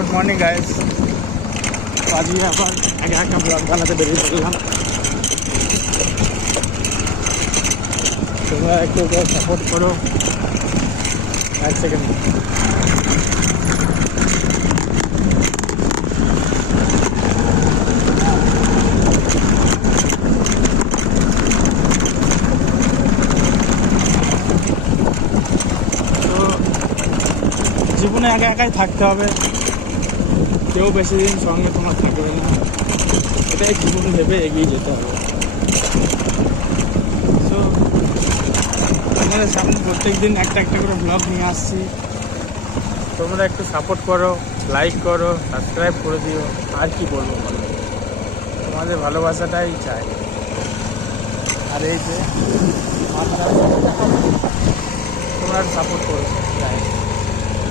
Good morning guys. আজকে আবার একটা ব্লগ বানাতে বেরিয়ে পড়লাম। তোমরা একটু সাপোর্ট করো। এক সেকেন্ড। জীবনে একা একাই থাকতে হবে, কেউ বেশি দিন সঙ্গে তোমার থাকবে না, এটাই জীবন ভেবে এগিয়ে যেতে হবে। সো তোমাদের সামনে প্রত্যেক দিন একটা করে ব্লগ নিয়ে আসছি, তোমরা একটু সাপোর্ট করো, লাইক করো, সাবস্ক্রাইব করে দিও। আর কি বলবো বলো, তোমাদের ভালোবাসাটাই চাই। আর এই যে তোমরা সাপোর্ট করো চাই।